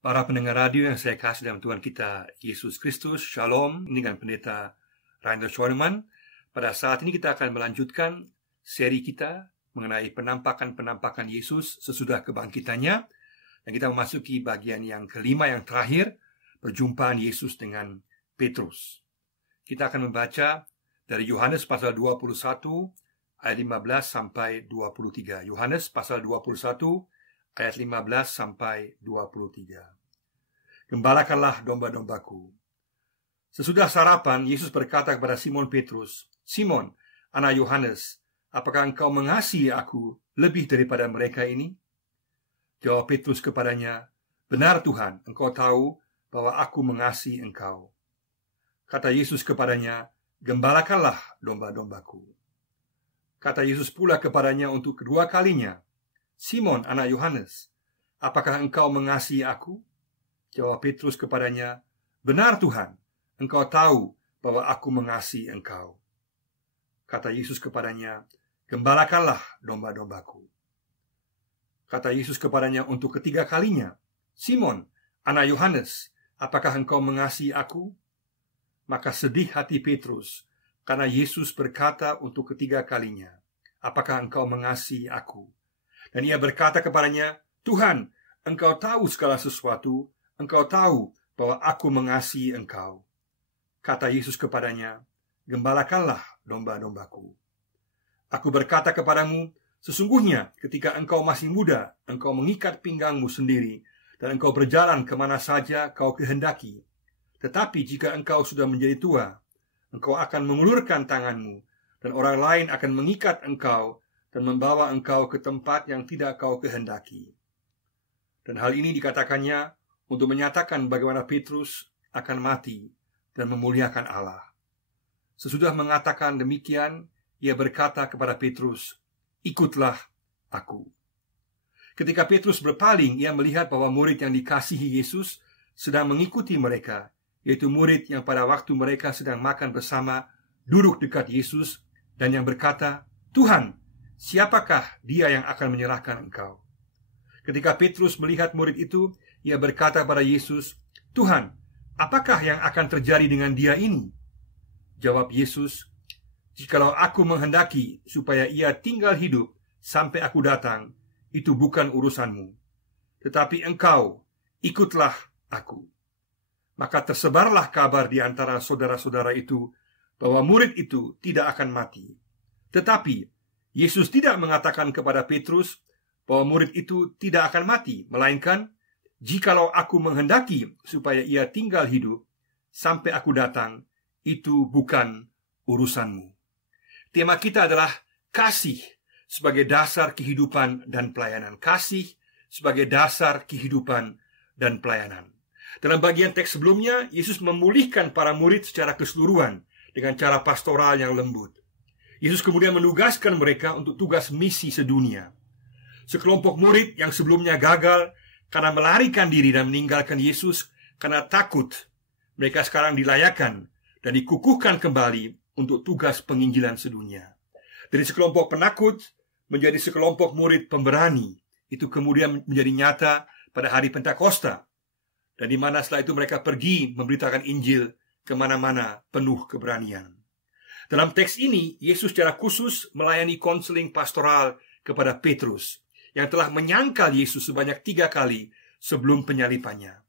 Para pendengar radio yang saya kasih dalam Tuhan kita Yesus Kristus, Shalom. Ini dengan Pendeta Rainer Schoenemann. Pada saat ini kita akan melanjutkan seri kita mengenai penampakan-penampakan Yesus sesudah kebangkitannya. Dan kita memasuki bagian yang kelima, yang terakhir, perjumpaan Yesus dengan Petrus. Kita akan membaca dari Yohanes pasal 21 ayat 15 sampai 23. Yohanes pasal 21 ayat 15 sampai 23. Gembalakanlah domba-dombaku. Sesudah sarapan, Yesus berkata kepada Simon Petrus, "Simon, anak Yohanes, apakah engkau mengasihi aku lebih daripada mereka ini?" Jawab Petrus kepadanya, "Benar Tuhan, engkau tahu bahwa aku mengasihi engkau." Kata Yesus kepadanya, "Gembalakanlah domba-dombaku." Kata Yesus pula kepadanya untuk kedua kalinya, "Simon, anak Yohanes, apakah engkau mengasihi aku?" Jawab Petrus kepadanya, "Benar Tuhan, engkau tahu bahwa aku mengasihi engkau." Kata Yesus kepadanya, "Gembalakanlah domba-dombaku." Kata Yesus kepadanya untuk ketiga kalinya, "Simon, anak Yohanes, apakah engkau mengasihi aku?" Maka sedih hati Petrus, karena Yesus berkata untuk ketiga kalinya, "Apakah engkau mengasihi aku?" Dan ia berkata kepadanya, "Tuhan, engkau tahu segala sesuatu, engkau tahu bahwa aku mengasihi engkau." Kata Yesus kepadanya, "Gembalakanlah domba-dombaku. Aku berkata kepadamu, sesungguhnya ketika engkau masih muda, engkau mengikat pinggangmu sendiri, dan engkau berjalan kemana saja kau kehendaki. Tetapi jika engkau sudah menjadi tua, engkau akan mengulurkan tanganmu, dan orang lain akan mengikat engkau dan membawa engkau ke tempat yang tidak kau kehendaki." Dan hal ini dikatakannya untuk menyatakan bagaimana Petrus akan mati dan memuliakan Allah. Sesudah mengatakan demikian, ia berkata kepada Petrus, "Ikutlah aku." Ketika Petrus berpaling, ia melihat bahwa murid yang dikasihi Yesus sedang mengikuti mereka, yaitu murid yang pada waktu mereka sedang makan bersama duduk dekat Yesus dan yang berkata, "Tuhan, siapakah dia yang akan menyerahkan engkau?" Ketika Petrus melihat murid itu, ia berkata kepada Yesus, "Tuhan, apakah yang akan terjadi dengan dia ini?" Jawab Yesus, "Jikalau aku menghendaki supaya ia tinggal hidup sampai aku datang, itu bukan urusanmu. Tetapi engkau, ikutlah aku." Maka tersebarlah kabar di antara saudara-saudara itu bahwa murid itu tidak akan mati. Tetapi Yesus tidak mengatakan kepada Petrus bahwa murid itu tidak akan mati, melainkan, "Jikalau aku menghendaki supaya ia tinggal hidup sampai aku datang, itu bukan urusanmu." Tema kita adalah kasih sebagai dasar kehidupan dan pelayanan. Kasih sebagai dasar kehidupan dan pelayanan. Dalam bagian teks sebelumnya, Yesus memulihkan para murid secara keseluruhan dengan cara pastoral yang lembut. Yesus kemudian menugaskan mereka untuk tugas misi sedunia. Sekelompok murid yang sebelumnya gagal karena melarikan diri dan meninggalkan Yesus karena takut, mereka sekarang dilayakkan dan dikukuhkan kembali untuk tugas penginjilan sedunia. Dari sekelompok penakut menjadi sekelompok murid pemberani. Itu kemudian menjadi nyata pada hari Pentakosta, dan di mana setelah itu mereka pergi memberitakan Injil kemana-mana penuh keberanian. Dalam teks ini, Yesus secara khusus melayani konseling pastoral kepada Petrus, yang telah menyangkal Yesus sebanyak 3 kali sebelum penyalipannya.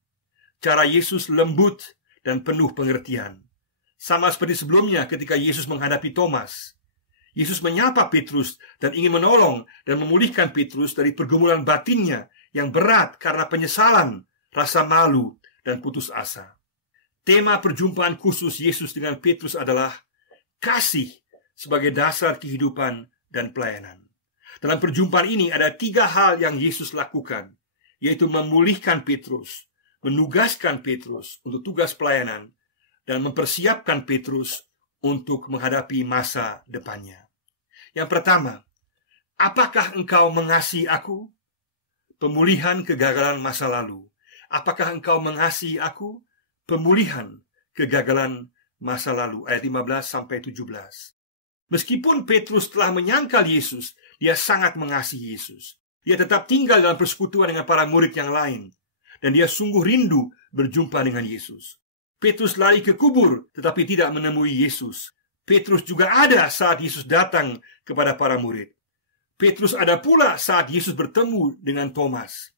Cara Yesus lembut dan penuh pengertian. Sama seperti sebelumnya ketika Yesus menghadapi Thomas. Yesus menyapa Petrus dan ingin menolong dan memulihkan Petrus dari pergumulan batinnya yang berat karena penyesalan, rasa malu, dan putus asa. Tema perjumpaan khusus Yesus dengan Petrus adalah kasih sebagai dasar kehidupan dan pelayanan. Dalam perjumpaan ini ada 3 hal yang Yesus lakukan, yaitu memulihkan Petrus, menugaskan Petrus untuk tugas pelayanan, dan mempersiapkan Petrus untuk menghadapi masa depannya. Yang pertama, apakah engkau mengasihi aku? Pemulihan kegagalan masa lalu. Apakah engkau mengasihi aku? Pemulihan kegagalan masa lalu. Ayat 15 sampai 17. Meskipun Petrus telah menyangkal Yesus, dia sangat mengasihi Yesus. Dia tetap tinggal dalam persekutuan dengan para murid yang lain. dan dia sungguh rindu berjumpa dengan Yesus. Petrus lari ke kubur tetapi tidak menemui Yesus. Petrus juga ada saat Yesus datang kepada para murid. Petrus ada pula saat Yesus bertemu dengan Thomas.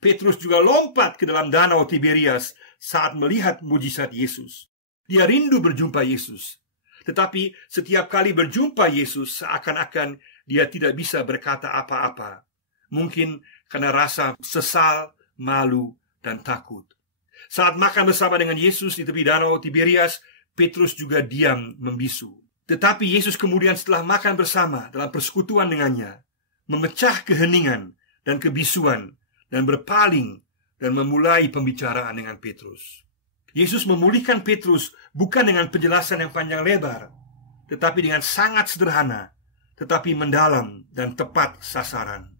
Petrus juga lompat ke dalam danau Tiberias saat melihat mujizat Yesus. Dia rindu berjumpa Yesus. Tetapi setiap kali berjumpa Yesus, seakan-akan dia tidak bisa berkata apa-apa. Mungkin karena rasa sesal, malu, dan takut. Saat makan bersama dengan Yesus di tepi danau Tiberias, Petrus juga diam membisu. Tetapi Yesus kemudian setelah makan bersama dalam persekutuan dengannya, memecah keheningan dan kebisuan, dan berpaling dan memulai pembicaraan dengan Petrus. Yesus memulihkan Petrus bukan dengan penjelasan yang panjang lebar, tetapi dengan sangat sederhana, tetapi mendalam dan tepat sasaran,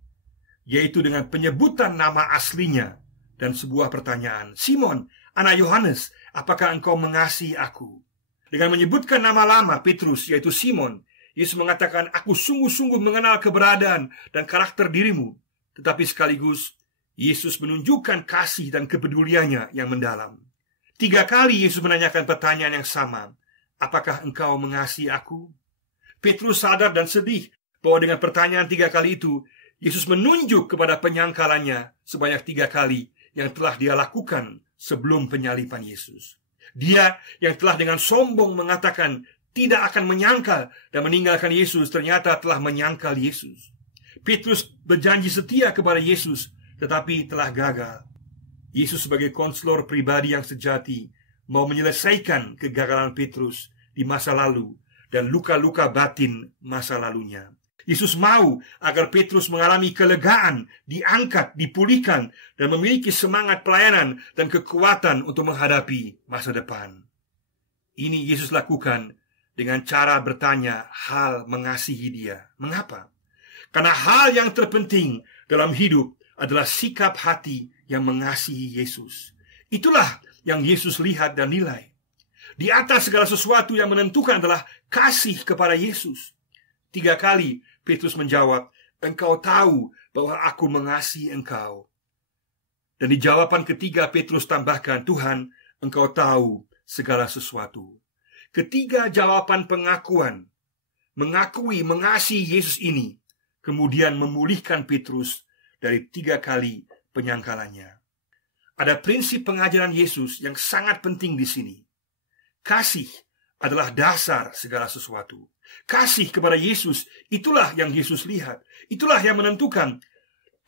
yaitu dengan penyebutan nama aslinya dan sebuah pertanyaan. Simon, anak Yohanes, apakah engkau mengasihi aku? Dengan menyebutkan nama lama Petrus, yaitu Simon, Yesus mengatakan, aku sungguh-sungguh mengenal keberadaan dan karakter dirimu. Tetapi sekaligus Yesus menunjukkan kasih dan kepeduliannya yang mendalam. 3 kali Yesus menanyakan pertanyaan yang sama. Apakah engkau mengasihi aku? Petrus sadar dan sedih bahwa dengan pertanyaan 3 kali itu, Yesus menunjuk kepada penyangkalannya sebanyak 3 kali yang telah dia lakukan sebelum penyaliban Yesus. Dia yang telah dengan sombong mengatakan tidak akan menyangkal dan meninggalkan Yesus, ternyata telah menyangkal Yesus. Petrus berjanji setia kepada Yesus, tetapi telah gagal. Yesus sebagai konselor pribadi yang sejati mau menyelesaikan kegagalan Petrus di masa lalu dan luka-luka batin masa lalunya. Yesus mau agar Petrus mengalami kelegaan, diangkat, dipulihkan, dan memiliki semangat pelayanan dan kekuatan untuk menghadapi masa depan. Ini Yesus lakukan dengan cara bertanya hal mengasihi dia. Mengapa? Karena hal yang terpenting dalam hidup adalah sikap hati yang mengasihi Yesus. Itulah yang Yesus lihat dan nilai. Di atas segala sesuatu yang menentukan adalah kasih kepada Yesus. 3 kali Petrus menjawab, engkau tahu bahwa aku mengasihi engkau. Dan di jawaban ketiga Petrus tambahkan, Tuhan, engkau tahu segala sesuatu. Ketiga jawaban pengakuan, mengakui mengasihi Yesus ini, kemudian memulihkan Petrus dari 3 kali penyangkalannya. Ada prinsip pengajaran Yesus yang sangat penting di sini. Kasih adalah dasar segala sesuatu. Kasih kepada Yesus, itulah yang Yesus lihat. Itulah yang menentukan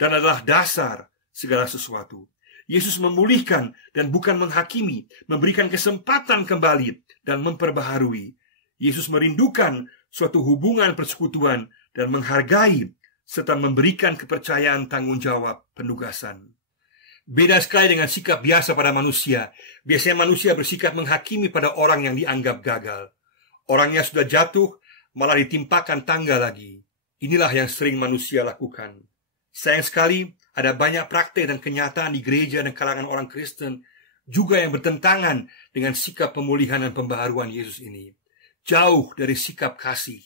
dan adalah dasar segala sesuatu. Yesus memulihkan dan bukan menghakimi, memberikan kesempatan kembali dan memperbaharui. Yesus merindukan suatu hubungan persekutuan dan menghargai serta memberikan kepercayaan tanggung jawab penugasan. Beda sekali dengan sikap biasa pada manusia. Biasanya manusia bersikap menghakimi pada orang yang dianggap gagal. Orangnya sudah jatuh, malah ditimpakan tangga lagi. Inilah yang sering manusia lakukan. Sayang sekali, ada banyak praktek dan kenyataan di gereja dan kalangan orang Kristen juga yang bertentangan dengan sikap pemulihan dan pembaharuan Yesus ini. Jauh dari sikap kasih.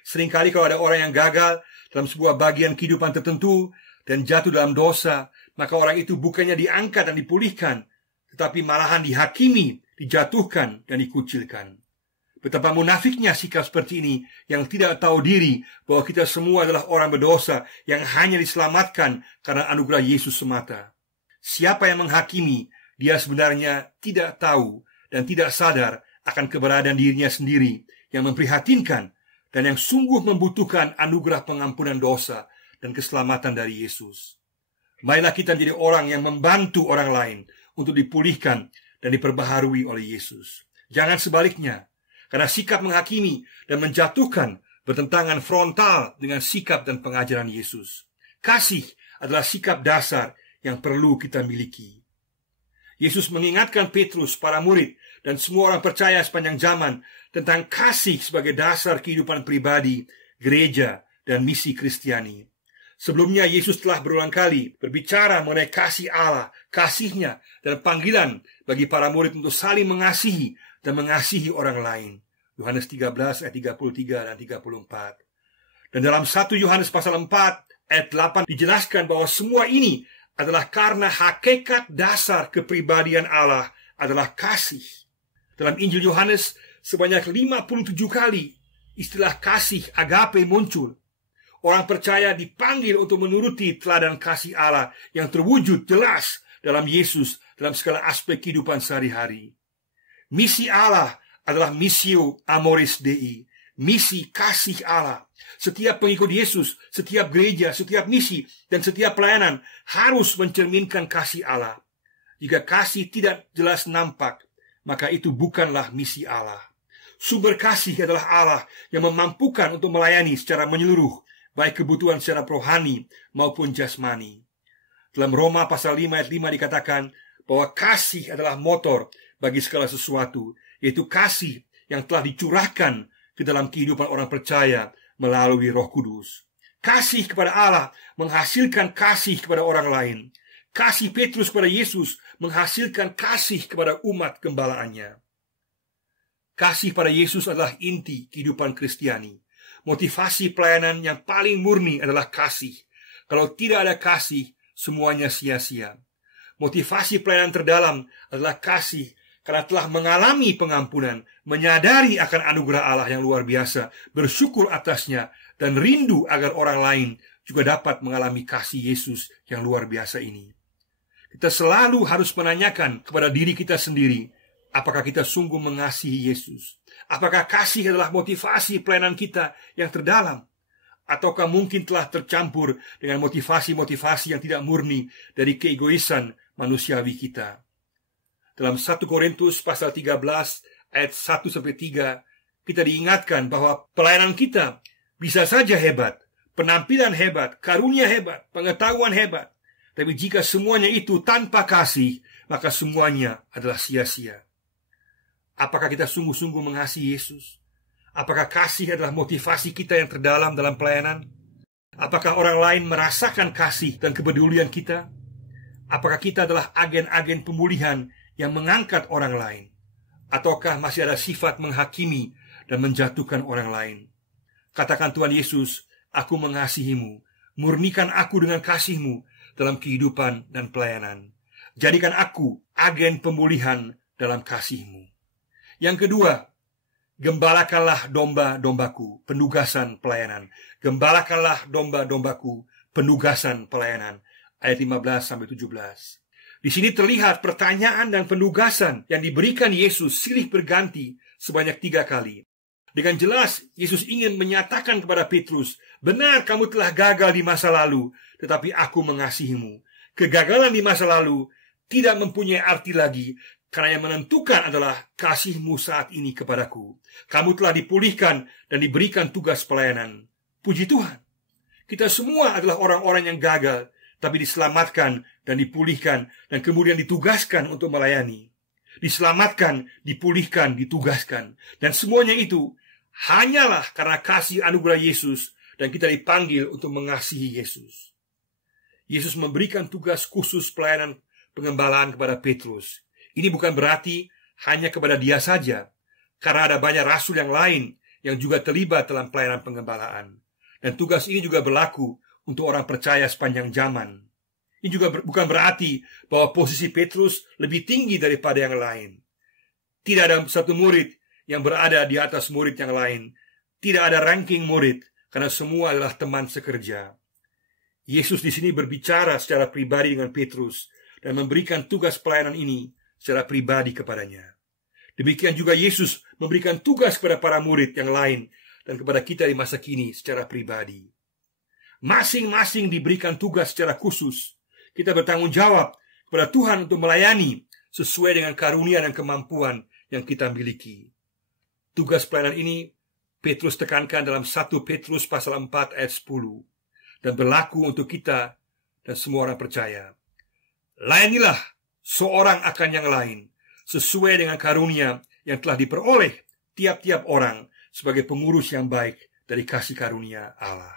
Seringkali kalau ada orang yang gagal dalam sebuah bagian kehidupan tertentu dan jatuh dalam dosa, maka orang itu bukannya diangkat dan dipulihkan, tetapi malahan dihakimi, dijatuhkan, dan dikucilkan. Betapa munafiknya sikap seperti ini yang tidak tahu diri bahwa kita semua adalah orang berdosa yang hanya diselamatkan karena anugerah Yesus semata. Siapa yang menghakimi, dia sebenarnya tidak tahu dan tidak sadar akan keberadaan dirinya sendiri yang memprihatinkan dan yang sungguh membutuhkan anugerah pengampunan dosa dan keselamatan dari Yesus. Marilah kita menjadi orang yang membantu orang lain untuk dipulihkan dan diperbaharui oleh Yesus. Jangan sebaliknya. Karena sikap menghakimi dan menjatuhkan bertentangan frontal dengan sikap dan pengajaran Yesus. Kasih adalah sikap dasar yang perlu kita miliki. Yesus mengingatkan Petrus, para murid, dan semua orang percaya sepanjang zaman tentang kasih sebagai dasar kehidupan pribadi, gereja, dan misi Kristiani. Sebelumnya Yesus telah berulang kali berbicara mengenai kasih Allah, kasihnya, dan panggilan bagi para murid untuk saling mengasihi dan mengasihi orang lain. Yohanes 13 ayat 33 dan 34. Dan dalam 1 Yohanes pasal 4 ayat 8 dijelaskan bahwa semua ini adalah karena hakikat dasar kepribadian Allah adalah kasih. Dalam Injil Yohanes sebanyak 57 kali istilah kasih agape muncul. Orang percaya dipanggil untuk menuruti teladan kasih Allah yang terwujud jelas dalam Yesus dalam segala aspek kehidupan sehari-hari. Misi Allah adalah missio amoris Dei, misi kasih Allah. Setiap pengikut Yesus, setiap gereja, setiap misi, dan setiap pelayanan harus mencerminkan kasih Allah. Jika kasih tidak jelas nampak, maka itu bukanlah misi Allah. Sumber kasih adalah Allah yang memampukan untuk melayani secara menyeluruh, baik kebutuhan secara rohani maupun jasmani. Dalam Roma pasal 5 ayat 5 dikatakan bahwa kasih adalah motor bagi segala sesuatu, yaitu kasih yang telah dicurahkan ke dalam kehidupan orang percaya melalui Roh Kudus. Kasih kepada Allah menghasilkan kasih kepada orang lain. Kasih Petrus kepada Yesus menghasilkan kasih kepada umat gembalaannya. Kasih pada Yesus adalah inti kehidupan Kristiani. Motivasi pelayanan yang paling murni adalah kasih. Kalau tidak ada kasih, semuanya sia-sia. Motivasi pelayanan terdalam adalah kasih karena telah mengalami pengampunan, menyadari akan anugerah Allah yang luar biasa, bersyukur atasnya, dan rindu agar orang lain juga dapat mengalami kasih Yesus yang luar biasa ini. Kita selalu harus menanyakan kepada diri kita sendiri, apakah kita sungguh mengasihi Yesus? Apakah kasih adalah motivasi pelayanan kita yang terdalam? Ataukah mungkin telah tercampur dengan motivasi-motivasi yang tidak murni dari keegoisan manusiawi kita? Dalam 1 Korintus pasal 13 ayat 1-3, kita diingatkan bahwa pelayanan kita bisa saja hebat, penampilan hebat, karunia hebat, pengetahuan hebat. Tapi jika semuanya itu tanpa kasih, maka semuanya adalah sia-sia. Apakah kita sungguh-sungguh mengasihi Yesus? Apakah kasih adalah motivasi kita yang terdalam dalam pelayanan? Apakah orang lain merasakan kasih dan kepedulian kita? Apakah kita adalah agen-agen pemulihan yang mengangkat orang lain? Ataukah masih ada sifat menghakimi dan menjatuhkan orang lain? Katakan Tuhan Yesus, aku mengasihimu. Murnikan aku dengan kasih-Mu dalam kehidupan dan pelayanan. Jadikan aku agen pemulihan dalam kasih-Mu. Yang kedua, gembalakanlah domba-dombaku, penugasan pelayanan. Gembalakanlah domba-dombaku, penugasan pelayanan. Ayat 15-17. Di sini terlihat pertanyaan dan penugasan yang diberikan Yesus silih berganti sebanyak 3 kali. Dengan jelas, Yesus ingin menyatakan kepada Petrus, benar kamu telah gagal di masa lalu, tetapi aku mengasihimu. Kegagalan di masa lalu tidak mempunyai arti lagi, karena yang menentukan adalah kasihmu saat ini kepadaku. Kamu telah dipulihkan dan diberikan tugas pelayanan. Puji Tuhan, kita semua adalah orang-orang yang gagal, tapi diselamatkan dan dipulihkan, dan kemudian ditugaskan untuk melayani. Diselamatkan, dipulihkan, ditugaskan. Dan semuanya itu hanyalah karena kasih anugerah Yesus, dan kita dipanggil untuk mengasihi Yesus. Yesus memberikan tugas khusus pelayanan pengembalaan kepada Petrus. Ini bukan berarti hanya kepada dia saja, karena ada banyak rasul yang lain yang juga terlibat dalam pelayanan pengembalaan. Dan tugas ini juga berlaku untuk orang percaya sepanjang zaman. Ini juga bukan berarti bahwa posisi Petrus lebih tinggi daripada yang lain. Tidak ada satu murid yang berada di atas murid yang lain. Tidak ada ranking murid, karena semua adalah teman sekerja. Yesus di sini berbicara secara pribadi dengan Petrus dan memberikan tugas pelayanan ini secara pribadi kepadanya. Demikian juga Yesus memberikan tugas kepada para murid yang lain dan kepada kita di masa kini secara pribadi. Masing-masing diberikan tugas secara khusus. Kita bertanggung jawab kepada Tuhan untuk melayani sesuai dengan karunia dan kemampuan yang kita miliki. Tugas pelayanan ini Petrus tekankan dalam 1 Petrus pasal 4 ayat 10 dan berlaku untuk kita dan semua orang percaya. Layanilah seorang akan yang lain sesuai dengan karunia yang telah diperoleh tiap-tiap orang sebagai pengurus yang baik dari kasih karunia Allah.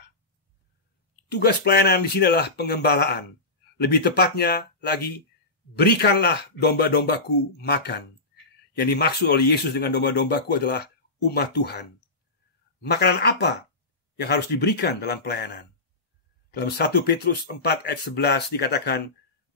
Tugas pelayanan di sini adalah pengembalaan. Lebih tepatnya lagi, berikanlah domba-dombaku makan. Yang dimaksud oleh Yesus dengan domba-dombaku adalah umat Tuhan. Makanan apa yang harus diberikan dalam pelayanan? Dalam 1 Petrus 4 ayat 11 dikatakan,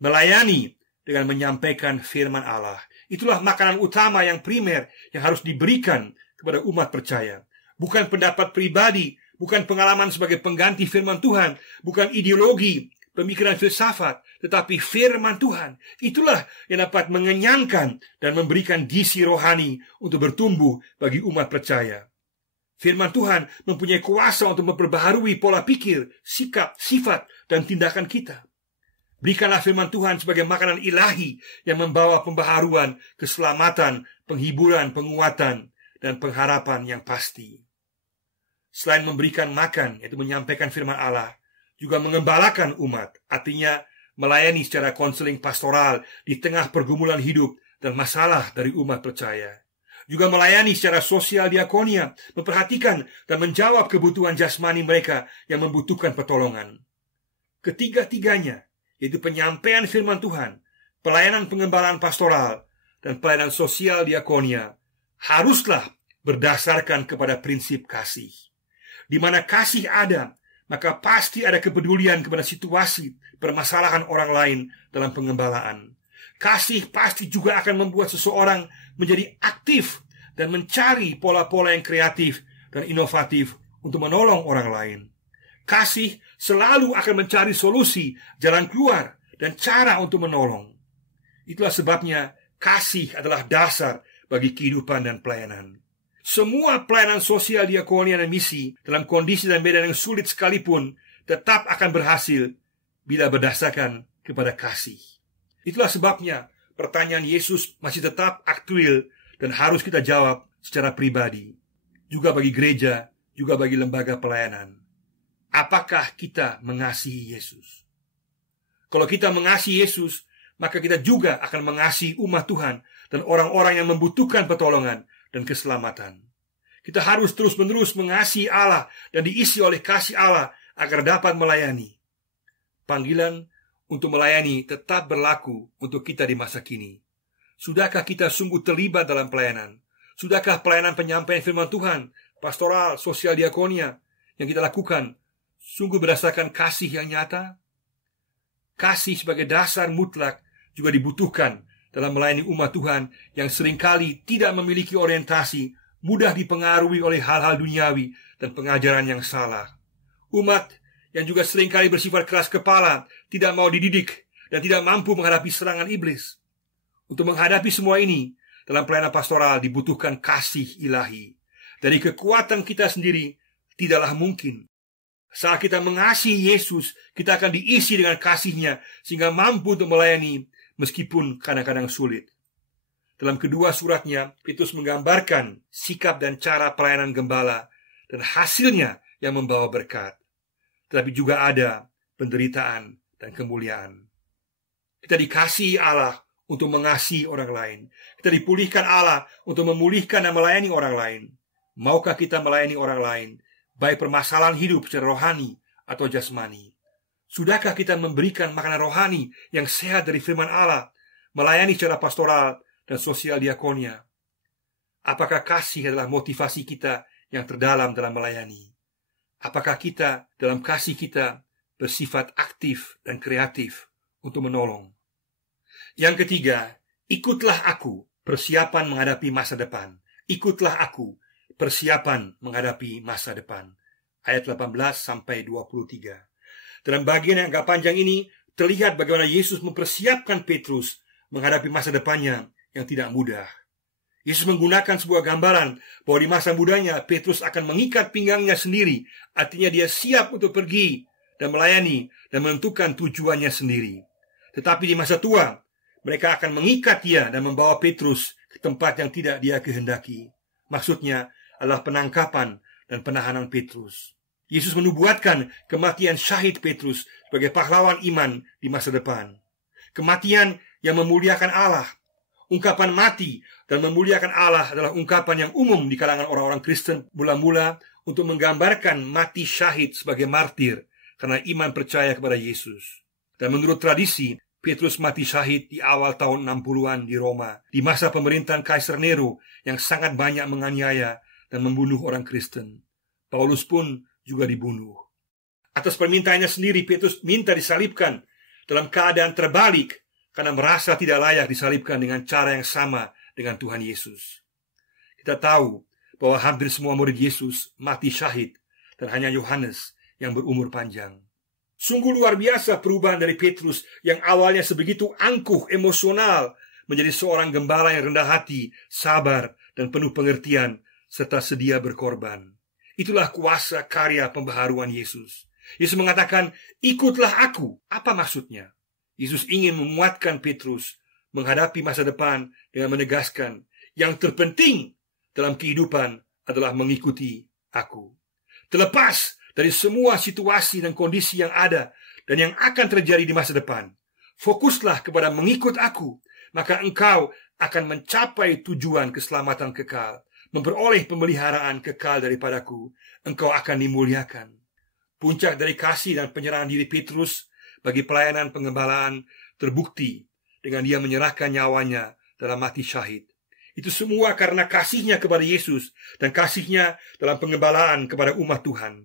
melayani dengan menyampaikan firman Allah. Itulah makanan utama yang primer yang harus diberikan kepada umat percaya. Bukan pendapat pribadi, bukan pengalaman sebagai pengganti firman Tuhan, bukan ideologi, pemikiran filsafat, tetapi firman Tuhan. Itulah yang dapat mengenyangkan dan memberikan gizi rohani untuk bertumbuh bagi umat percaya. Firman Tuhan mempunyai kuasa untuk memperbaharui pola pikir, sikap, sifat, dan tindakan kita. Berikanlah firman Tuhan sebagai makanan ilahi yang membawa pembaharuan, keselamatan, penghiburan, penguatan, dan pengharapan yang pasti. Selain memberikan makan, yaitu menyampaikan firman Allah, juga mengembalakan umat, artinya melayani secara konseling pastoral di tengah pergumulan hidup dan masalah dari umat percaya. Juga melayani secara sosial diakonia, memperhatikan dan menjawab kebutuhan jasmani mereka yang membutuhkan pertolongan. Ketiga-tiganya, yaitu penyampaian firman Tuhan, pelayanan pengembalaan pastoral, dan pelayanan sosial diakonia, haruslah berdasarkan kepada prinsip kasih. Di mana kasih ada, maka pasti ada kepedulian kepada situasi permasalahan orang lain dalam pengembalaan. Kasih pasti juga akan membuat seseorang menjadi aktif dan mencari pola-pola yang kreatif dan inovatif untuk menolong orang lain. Kasih selalu akan mencari solusi, jalan keluar, dan cara untuk menolong. Itulah sebabnya kasih adalah dasar bagi kehidupan dan pelayanan. Semua pelayanan sosial diakonia dan misi dalam kondisi dan medan yang sulit sekalipun tetap akan berhasil bila berdasarkan kepada kasih. Itulah sebabnya pertanyaan Yesus masih tetap aktual dan harus kita jawab secara pribadi, juga bagi gereja, juga bagi lembaga pelayanan. Apakah kita mengasihi Yesus? Kalau kita mengasihi Yesus, maka kita juga akan mengasihi umat Tuhan dan orang-orang yang membutuhkan pertolongan dan keselamatan. Kita harus terus-menerus mengasihi Allah dan diisi oleh kasih Allah agar dapat melayani. Panggilan untuk melayani tetap berlaku untuk kita di masa kini. Sudahkah kita sungguh terlibat dalam pelayanan? Sudahkah pelayanan penyampaian firman Tuhan, pastoral, sosial diakonia yang kita lakukan sungguh berdasarkan kasih yang nyata? Kasih sebagai dasar mutlak juga dibutuhkan dalam melayani umat Tuhan yang seringkali tidak memiliki orientasi, mudah dipengaruhi oleh hal-hal duniawi dan pengajaran yang salah. Umat yang juga seringkali bersifat keras kepala, tidak mau dididik, dan tidak mampu menghadapi serangan iblis. Untuk menghadapi semua ini, dalam pelayanan pastoral dibutuhkan kasih ilahi. Dari kekuatan kita sendiri, tidaklah mungkin. Saat kita mengasihi Yesus, kita akan diisi dengan kasih-Nya, sehingga mampu untuk melayani, meskipun kadang-kadang sulit. Dalam kedua suratnya, Petrus menggambarkan sikap dan cara pelayanan gembala, dan hasilnya yang membawa berkat. Tetapi juga ada penderitaan dan kemuliaan. Kita dikasihi Allah untuk mengasihi orang lain. Kita dipulihkan Allah untuk memulihkan dan melayani orang lain. Maukah kita melayani orang lain, baik permasalahan hidup secara rohani atau jasmani? Sudahkah kita memberikan makanan rohani yang sehat dari firman Allah, melayani secara pastoral dan sosial diakonia? Apakah kasih adalah motivasi kita yang terdalam dalam melayani? Apakah kita dalam kasih kita bersifat aktif dan kreatif untuk menolong? Yang ketiga, ikutlah aku, persiapan menghadapi masa depan. Ikutlah aku, persiapan menghadapi masa depan. Ayat 18-23. Dalam bagian yang agak panjang ini, terlihat bagaimana Yesus mempersiapkan Petrus menghadapi masa depannya yang tidak mudah. Yesus menggunakan sebuah gambaran bahwa di masa mudanya Petrus akan mengikat pinggangnya sendiri. Artinya dia siap untuk pergi dan melayani dan menentukan tujuannya sendiri. Tetapi di masa tua, mereka akan mengikat dia dan membawa Petrus ke tempat yang tidak dia kehendaki. Maksudnya adalah penangkapan dan penahanan Petrus. Yesus menubuatkan kematian syahid Petrus sebagai pahlawan iman di masa depan. Kematian yang memuliakan Allah. Ungkapan mati dan memuliakan Allah adalah ungkapan yang umum di kalangan orang-orang Kristen mula-mula untuk menggambarkan mati syahid sebagai martir karena iman percaya kepada Yesus. Dan menurut tradisi, Petrus mati syahid di awal tahun 60-an di Roma, di masa pemerintahan Kaisar Nero yang sangat banyak menganiaya dan membunuh orang Kristen. Paulus pun juga dibunuh. Atas permintaannya sendiri, Petrus minta disalibkan dalam keadaan terbalik karena merasa tidak layak disalibkan dengan cara yang sama dengan Tuhan Yesus. Kita tahu bahwa hampir semua murid Yesus mati syahid dan hanya Yohanes yang berumur panjang. Sungguh luar biasa perubahan dari Petrus yang awalnya sebegitu angkuh, emosional, menjadi seorang gembala yang rendah hati, sabar, dan penuh pengertian, serta sedia berkorban. Itulah kuasa karya pembaharuan Yesus. Yesus mengatakan, ikutlah aku. Apa maksudnya? Yesus ingin menguatkan Petrus menghadapi masa depan dengan menegaskan, yang terpenting dalam kehidupan adalah mengikuti aku. Terlepas dari semua situasi dan kondisi yang ada dan yang akan terjadi di masa depan, fokuslah kepada mengikut aku, maka engkau akan mencapai tujuan keselamatan kekal, memperoleh pemeliharaan kekal daripadaku, engkau akan dimuliakan. Puncak dari kasih dan penyerahan diri Petrus bagi pelayanan pengembalaan terbukti dengan dia menyerahkan nyawanya dalam mati syahid. Itu semua karena kasihnya kepada Yesus dan kasihnya dalam pengembalaan kepada umat Tuhan.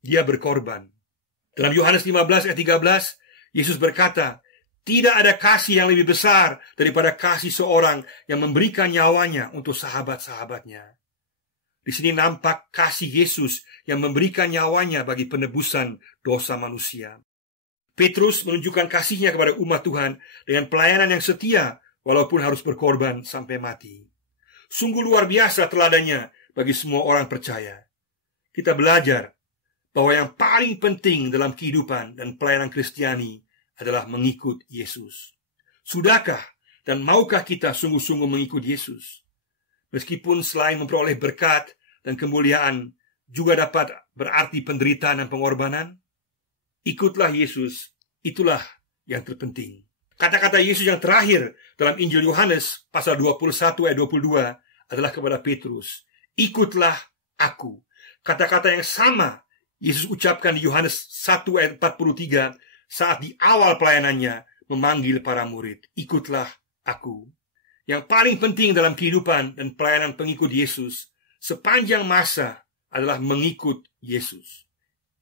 Dia berkorban. Dalam Yohanes 15 ayat 13, Yesus berkata, tidak ada kasih yang lebih besar daripada kasih seorang yang memberikan nyawanya untuk sahabat-sahabatnya. Di sini nampak kasih Yesus yang memberikan nyawanya bagi penebusan dosa manusia. Petrus menunjukkan kasihnya kepada umat Tuhan dengan pelayanan yang setia walaupun harus berkorban sampai mati. Sungguh luar biasa teladannya bagi semua orang percaya. Kita belajar bahwa yang paling penting dalam kehidupan dan pelayanan Kristiani adalah mengikut Yesus. Sudahkah dan maukah kita sungguh-sungguh mengikut Yesus? Meskipun selain memperoleh berkat dan kemuliaan juga dapat berarti penderitaan dan pengorbanan, ikutlah Yesus, itulah yang terpenting. Kata-kata Yesus yang terakhir dalam Injil Yohanes pasal 21 ayat 22 adalah kepada Petrus, ikutlah aku. Kata-kata yang sama Yesus ucapkan di Yohanes 1 ayat 43 saat di awal pelayanannya memanggil para murid, ikutlah aku. Yang paling penting dalam kehidupan dan pelayanan pengikut Yesus sepanjang masa adalah mengikut Yesus.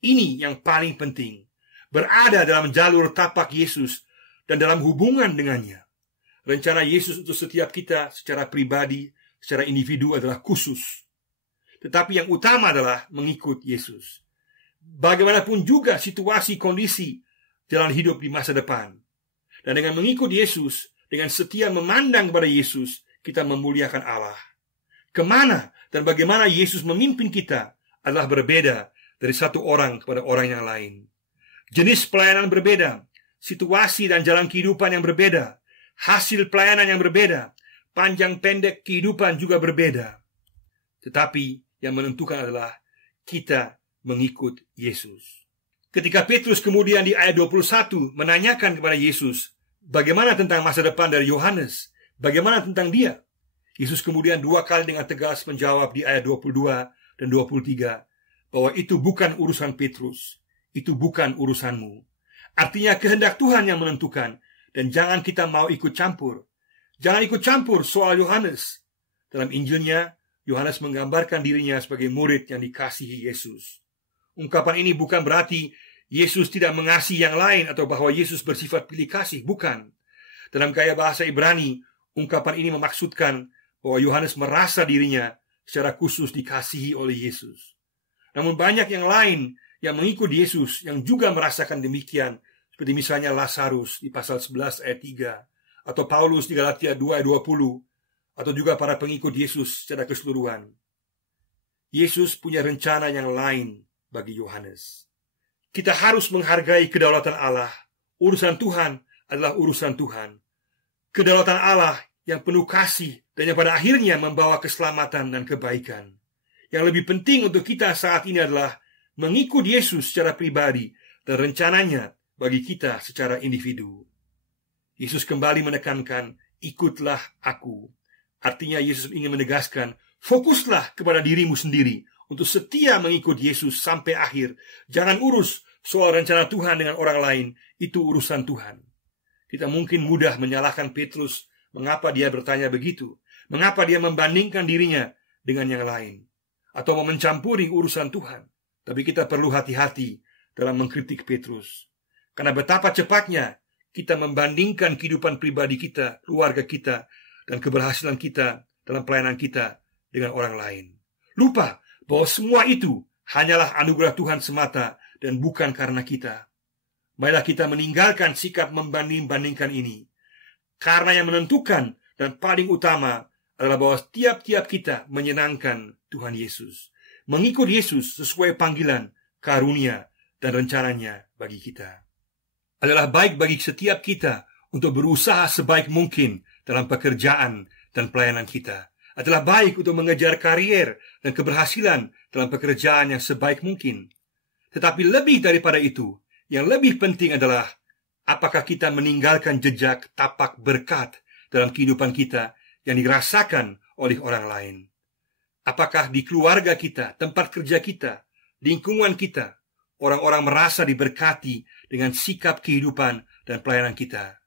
Ini yang paling penting, berada dalam jalur tapak Yesus dan dalam hubungan dengannya. Rencana Yesus untuk setiap kita secara pribadi, secara individu adalah khusus. Tetapi yang utama adalah mengikut Yesus. Bagaimanapun juga situasi kondisi jalan hidup di masa depan. Dan dengan mengikut Yesus, dengan setia memandang kepada Yesus, kita memuliakan Allah. Kemana dan bagaimana Yesus memimpin kita adalah berbeda dari satu orang kepada orang yang lain. Jenis pelayanan berbeda, situasi dan jalan kehidupan yang berbeda, hasil pelayanan yang berbeda, panjang pendek kehidupan juga berbeda. Tetapi yang menentukan adalah kita mengikut Yesus. Ketika Petrus kemudian di ayat 21 menanyakan kepada Yesus, bagaimana tentang masa depan dari Yohanes? Bagaimana tentang dia? Yesus kemudian dua kali dengan tegas menjawab di ayat 22 dan 23 bahwa itu bukan urusan Petrus, itu bukan urusanmu. Artinya kehendak Tuhan yang menentukan, dan jangan kita mau ikut campur. Jangan ikut campur soal Yohanes. Dalam Injilnya, Yohanes menggambarkan dirinya sebagai murid yang dikasihi Yesus. Ungkapan ini bukan berarti Yesus tidak mengasihi yang lain atau bahwa Yesus bersifat pilih kasih, bukan. Dalam gaya bahasa Ibrani, ungkapan ini memaksudkan bahwa Yohanes merasa dirinya secara khusus dikasihi oleh Yesus. Namun banyak yang lain yang mengikut Yesus yang juga merasakan demikian, seperti misalnya Lazarus di pasal 11 ayat 3, atau Paulus di Galatia 2 ayat 20, atau juga para pengikut Yesus secara keseluruhan. Yesus punya rencana yang lain bagi Yohanes. Kita harus menghargai kedaulatan Allah. Urusan Tuhan adalah urusan Tuhan. Kedaulatan Allah yang penuh kasih dan yang pada akhirnya membawa keselamatan dan kebaikan. Yang lebih penting untuk kita saat ini adalah mengikut Yesus secara pribadi dan rencananya bagi kita secara individu. Yesus kembali menekankan, ikutlah aku. Artinya Yesus ingin menegaskan, fokuslah kepada dirimu sendiri untuk setia mengikut Yesus sampai akhir. Jangan urus soal rencana Tuhan dengan orang lain, itu urusan Tuhan. Kita mungkin mudah menyalahkan Petrus, mengapa dia bertanya begitu, mengapa dia membandingkan dirinya dengan yang lain, atau mau mencampuri urusan Tuhan. Tapi kita perlu hati-hati dalam mengkritik Petrus, karena betapa cepatnya kita membandingkan kehidupan pribadi kita, keluarga kita, dan keberhasilan kita dalam pelayanan kita dengan orang lain. Lupa bahwa semua itu hanyalah anugerah Tuhan semata dan bukan karena kita. Marilah kita meninggalkan sikap membanding-bandingkan ini. Karena yang menentukan dan paling utama adalah bahwa tiap-tiap kita menyenangkan Tuhan Yesus. Mengikut Yesus sesuai panggilan, karunia, dan rencananya bagi kita. Adalah baik bagi setiap kita untuk berusaha sebaik mungkin dalam pekerjaan dan pelayanan kita. Adalah baik untuk mengejar karier dan keberhasilan dalam pekerjaan yang sebaik mungkin. Tetapi lebih daripada itu, yang lebih penting adalah apakah kita meninggalkan jejak tapak berkat dalam kehidupan kita yang dirasakan oleh orang lain. Apakah di keluarga kita, tempat kerja kita, lingkungan kita, orang-orang merasa diberkati dengan sikap kehidupan dan pelayanan kita.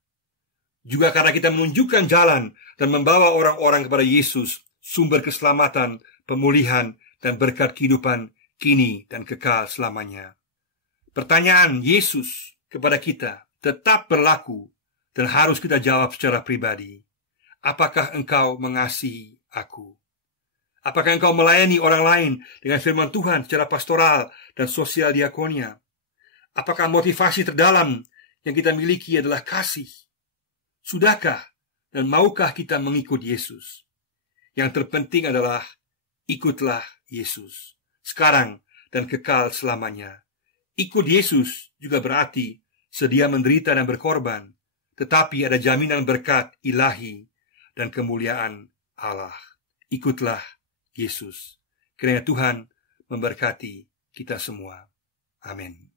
Juga karena kita menunjukkan jalan dan membawa orang-orang kepada Yesus, sumber keselamatan, pemulihan, dan berkat kehidupan kini dan kekal selamanya. Pertanyaan Yesus kepada kita tetap berlaku dan harus kita jawab secara pribadi. Apakah engkau mengasihi aku? Apakah engkau melayani orang lain dengan firman Tuhan secara pastoral dan sosial diakonia? Apakah motivasi terdalam yang kita miliki adalah kasih? Sudahkah dan maukah kita mengikut Yesus? Yang terpenting adalah ikutlah Yesus, sekarang dan kekal selamanya. Ikut Yesus juga berarti sedia menderita dan berkorban, tetapi ada jaminan berkat ilahi dan kemuliaan Allah. Ikutlah Yesus. Kiranya Tuhan memberkati kita semua. Amin.